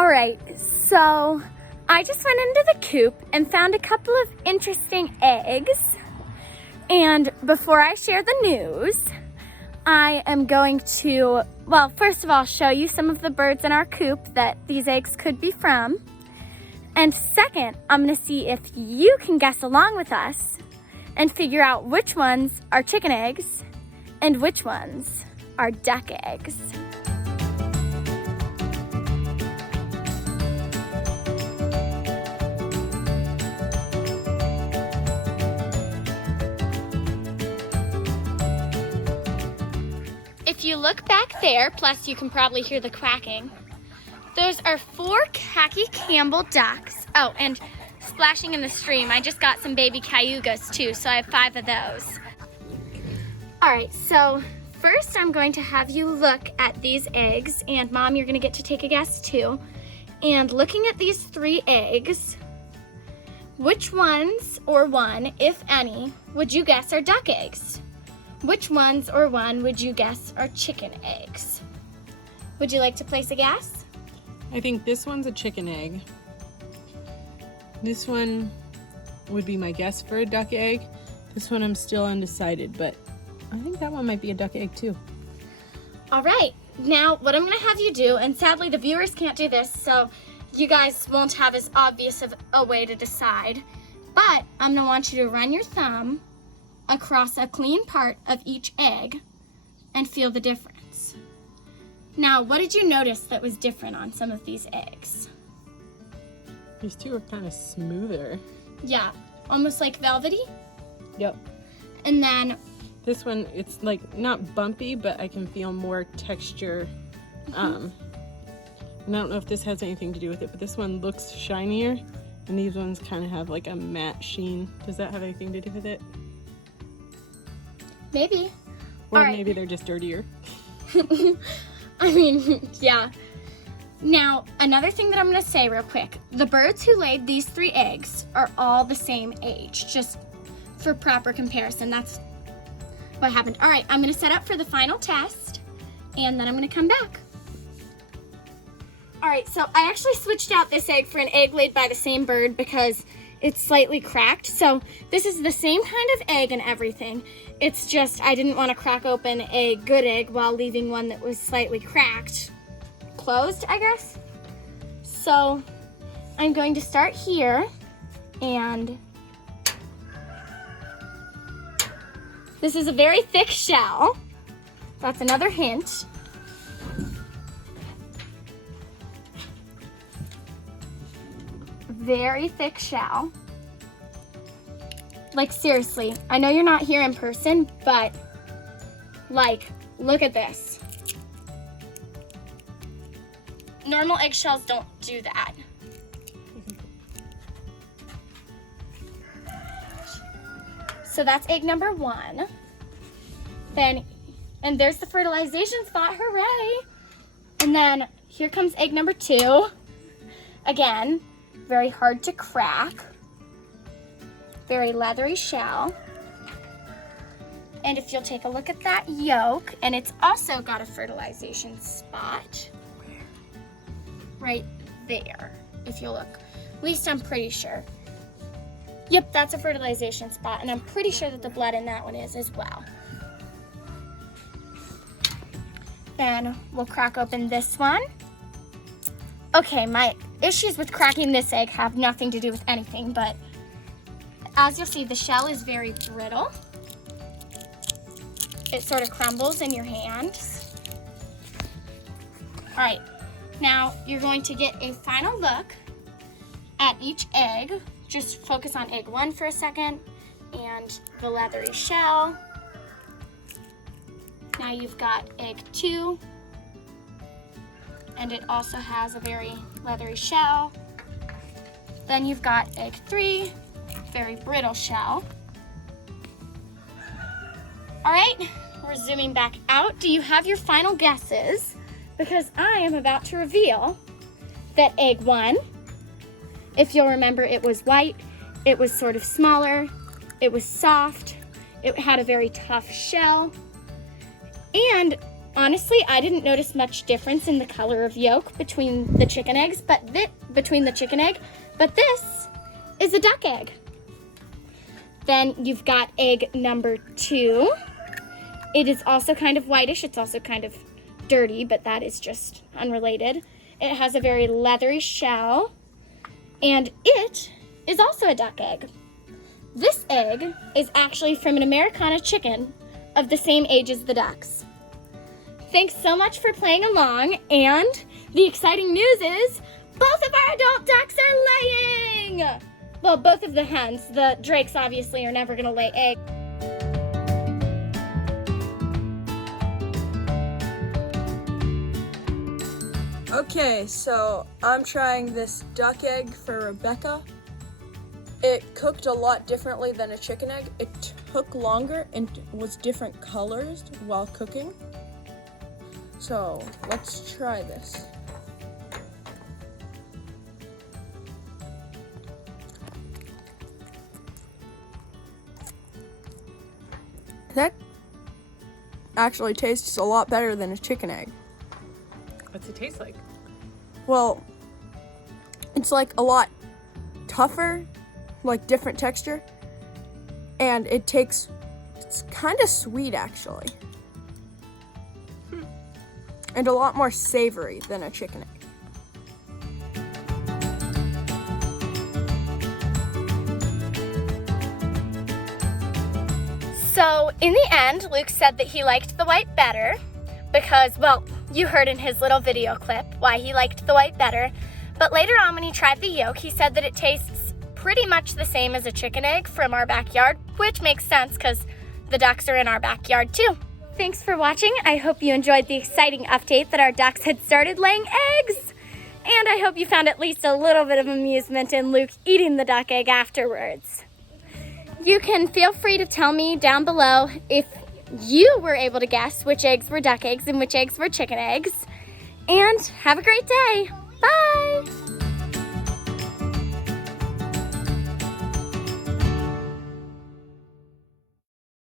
All right, so I just went into the coop and found a couple of interesting eggs. And before I share the news, I am going to, well, first of all, show you some of the birds in our coop that these eggs could be from. And second, I'm gonna see if you can guess along with us and figure out which ones are chicken eggs and which ones are duck eggs. If you look back there, plus you can probably hear the quacking, those are 4 khaki Campbell ducks. Oh, and splashing in the stream, I just got some baby cayugas too, so I have 5 of those. All right, so first I'm going to have you look at these eggs, and Mom, you're gonna get to take a guess too. And looking at these 3 eggs, which ones or one, if any, would you guess are duck eggs? Which ones or one would you guess are chicken eggs? Would you like to place a guess? I think this one's a chicken egg. This one would be my guess for a duck egg. This one I'm still undecided, but I think that one might be a duck egg too. All right, now what I'm gonna have you do, and sadly the viewers can't do this, so you guys won't have as obvious of a way to decide, but I'm gonna want you to run your thumb across a clean part of each egg and feel the difference. Now, what did you notice that was different on some of these eggs? These 2 are kind of smoother. Yeah, almost like velvety. Yep. And then This one, it's like not bumpy, but I can feel more texture. And I don't know if this has anything to do with it, but this one looks shinier, and these ones kind of have like a matte sheen. Does that have anything to do with it? maybe. Or All right. maybe they're just dirtier. I mean, yeah. Now, another thing that I'm gonna say real quick, the birds who laid these 3 eggs are all the same age, just for proper comparison. That's what happened. All right, I'm gonna set up for the final test, and then I'm gonna come back. All right, so I actually switched out this egg for an egg laid by the same bird because it's slightly cracked. So this is the same kind of egg and everything. It's just I didn't want to crack open a good egg while leaving one that was slightly cracked closed, I guess. So I'm going to start here, and this is a very thick shell. That's another hint. Very thick shell. Like, seriously, I know you're not here in person, but like, look at this. Normal eggshells don't do that. So that's egg number 1. Then, and there's the fertilization spot, hooray! And then here comes egg number 2. Again, very hard to crack. Very leathery shell. And if you'll take a look at that yolk, and it's also got a fertilization spot. Right there, if you look. At least I'm pretty sure. Yep, that's a fertilization spot, and I'm pretty sure that the blood in that one is as well. Then we'll crack open this one. Okay, my issues with cracking this egg have nothing to do with anything, but as you'll see, the shell is very brittle. It sort of crumbles in your hands. All right, now you're going to get a final look at each egg. Just focus on egg 1 for a second and the leathery shell. Now you've got egg 2, and it also has a very leathery shell. Then you've got egg 3, very brittle shell. All right, we're zooming back out. Do you have your final guesses? Because I am about to reveal that egg 1, if you'll remember, it was white, it was sort of smaller, it was soft, it had a very tough shell, and honestly, I didn't notice much difference in the color of yolk between the chicken eggs, but this is a duck egg. Then you've got egg number 2. It is also kind of whitish. It's also kind of dirty, but that is just unrelated. It has a very leathery shell, and it is also a duck egg. This egg is actually from an Americana chicken of the same age as the ducks. Thanks so much for playing along, and the exciting news is both of our adult ducks are laying! Well, both of the hens. The drakes obviously are never gonna lay eggs. Okay, so I'm trying this duck egg for Rebecca. It cooked a lot differently than a chicken egg. It took longer and was different colors while cooking. So let's try this. That actually tastes a lot better than a chicken egg. What's it taste like? Well, it's like a lot tougher, like different texture, and it's kind of sweet actually, and a lot more savory than a chicken egg. So in the end, Luke said that he liked the white better because, well, you heard in his little video clip why he liked the white better. But later on when he tried the yolk, he said that it tastes pretty much the same as a chicken egg from our backyard, which makes sense because the ducks are in our backyard too. Thanks for watching. I hope you enjoyed the exciting update that our ducks had started laying eggs. And I hope you found at least a little bit of amusement in Luke eating the duck egg afterwards. You can feel free to tell me down below if you were able to guess which eggs were duck eggs and which eggs were chicken eggs. And have a great day.